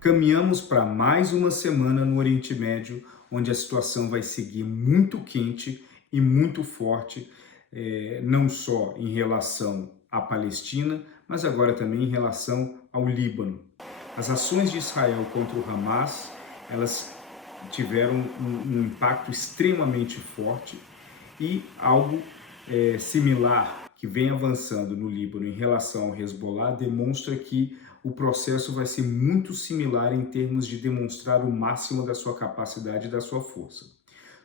Caminhamos para mais uma semana no Oriente Médio, onde a situação vai seguir muito quente e muito forte, não só em relação à Palestina, mas agora também em relação ao Líbano. As ações de Israel contra o Hamas, elas tiveram um impacto extremamente forte e algo similar que vem avançando no Líbano em relação ao Hezbollah demonstra que o processo vai ser muito similar em termos de demonstrar o máximo da sua capacidade e da sua força.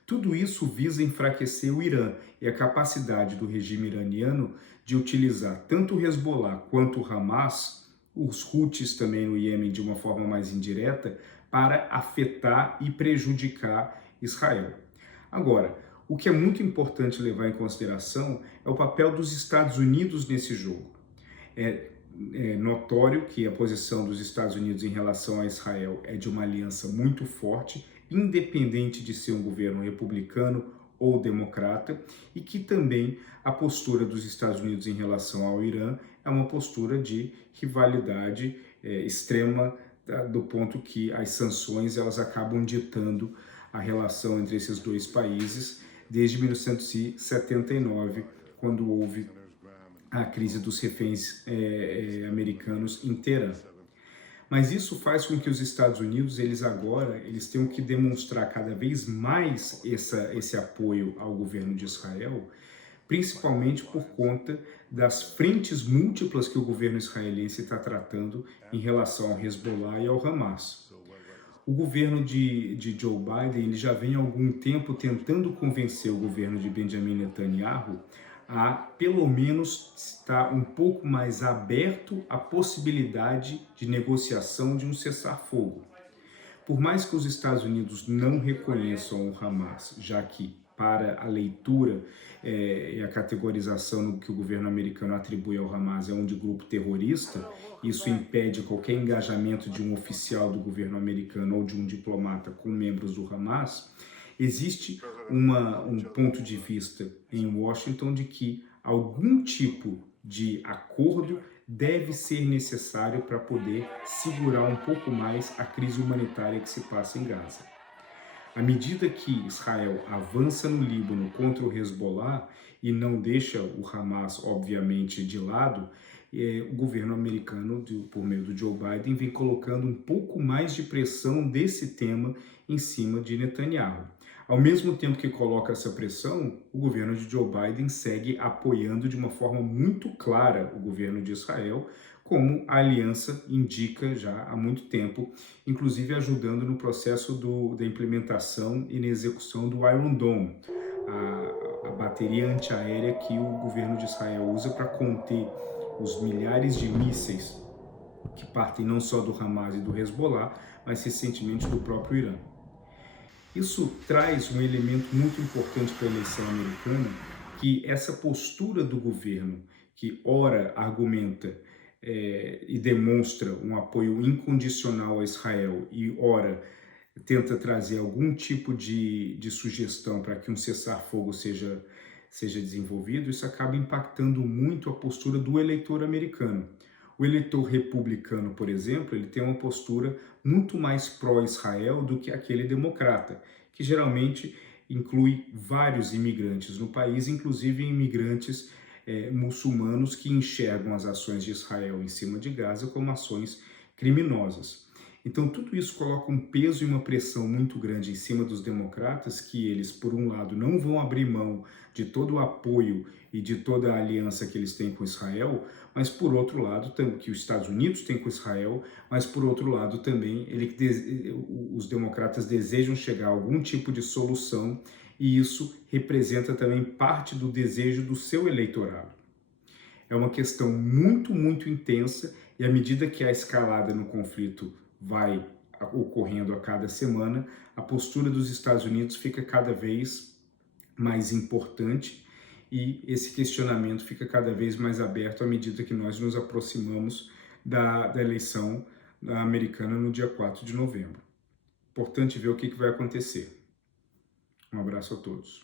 Tudo isso visa enfraquecer o Irã e a capacidade do regime iraniano de utilizar tanto o Hezbollah quanto o Hamas, os Houthis também no Iêmen de uma forma mais indireta, para afetar e prejudicar Israel. Agora, o que é muito importante levar em consideração é o papel dos Estados Unidos nesse jogo. É notório que a posição dos Estados Unidos em relação a Israel é de uma aliança muito forte, independente de ser um governo republicano ou democrata, e que também a postura dos Estados Unidos em relação ao Irã é uma postura de rivalidade extrema, do ponto que as sanções elas acabam ditando a relação entre esses dois países desde 1979, quando houve a crise dos reféns americanos em Teherã. Mas isso faz com que os Estados Unidos, eles tenham que demonstrar cada vez mais esse apoio ao governo de Israel, principalmente por conta das frentes múltiplas que o governo israelense está tratando em relação ao Hezbollah e ao Hamas. O governo de Joe Biden ele já vem há algum tempo tentando convencer o governo de Benjamin Netanyahu a, pelo menos, estar um pouco mais aberto à possibilidade de negociação de um cessar-fogo. Por mais que os Estados Unidos não reconheçam o Hamas, já que para a leitura e a categorização que o governo americano atribui ao Hamas é um de grupo terrorista, isso impede qualquer engajamento de um oficial do governo americano ou de um diplomata com membros do Hamas, existe um ponto de vista em Washington de que algum tipo de acordo deve ser necessário para poder segurar um pouco mais a crise humanitária que se passa em Gaza. À medida que Israel avança no Líbano contra o Hezbollah e não deixa o Hamas, obviamente, de lado, o governo americano, por meio do Joe Biden, vem colocando um pouco mais de pressão desse tema em cima de Netanyahu. Ao mesmo tempo que coloca essa pressão, o governo de Joe Biden segue apoiando de uma forma muito clara o governo de Israel, como a aliança indica já há muito tempo, inclusive ajudando no processo da implementação e na execução do Iron Dome, a bateria antiaérea que o governo de Israel usa para conter os milhares de mísseis que partem não só do Hamas e do Hezbollah, mas recentemente do próprio Irã. Isso traz um elemento muito importante para a eleição americana, que essa postura do governo, que ora argumenta e demonstra um apoio incondicional a Israel e ora tenta trazer algum tipo de sugestão para que um cessar-fogo seja desenvolvido, isso acaba impactando muito a postura do eleitor americano. O eleitor republicano, por exemplo, ele tem uma postura muito mais pró-Israel do que aquele democrata, que geralmente inclui vários imigrantes no país, inclusive imigrantes muçulmanos que enxergam as ações de Israel em cima de Gaza como ações criminosas. Então, tudo isso coloca um peso e uma pressão muito grande em cima dos democratas, que eles, por um lado, não vão abrir mão de todo o apoio e de toda a aliança que eles têm com Israel, mas, por outro lado, que os Estados Unidos têm com Israel, mas, por outro lado, também os democratas desejam chegar a algum tipo de solução e isso representa também parte do desejo do seu eleitorado. É uma questão muito, muito intensa e à medida que a escalada no conflito vai ocorrendo a cada semana, a postura dos Estados Unidos fica cada vez mais importante e esse questionamento fica cada vez mais aberto à medida que nós nos aproximamos da eleição americana no dia 4 de novembro. Importante ver o que vai acontecer. Um abraço a todos.